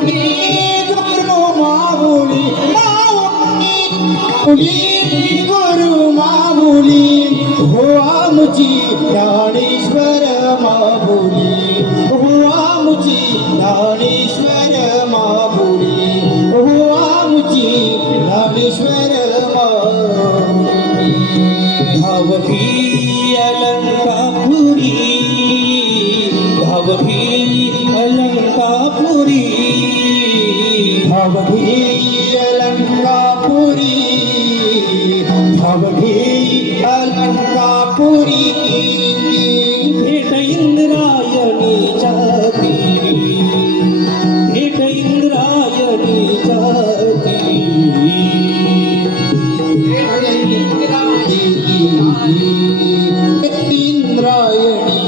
माऊली गुरु माऊली माऊली गुरु माऊली. हो आमची ज्ञानेश्वर माऊली हो आमची ज्ञानेश्वर हो आमची ज्ञानेश्वर अलंकापुरी. अलंकापुरी भवभी अलंकापुरी भवभी अलंकापुरी भेट इंद्रायणीच्या तीरी भेट इंद्रायणीच्या तीरी इंद्रायणीच्या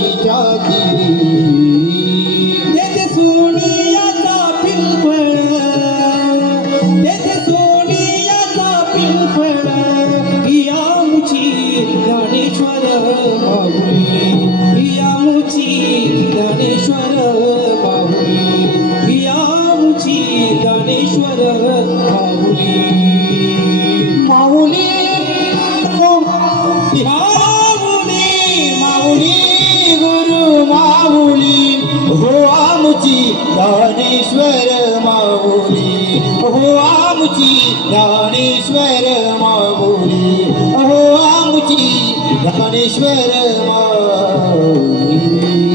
ज्ञानेश्वर माऊली ही आमुची ज्ञानेश्वर माऊली ही आमुची ज्ञानेश्वर माऊली माऊली. माऊली गुरु माऊली. हो आमुची ज्ञानेश्वर माऊली. हो आमुची ज्ञानेश्वर माऊली. हो आमुची ज्ञानेश्वर माऊली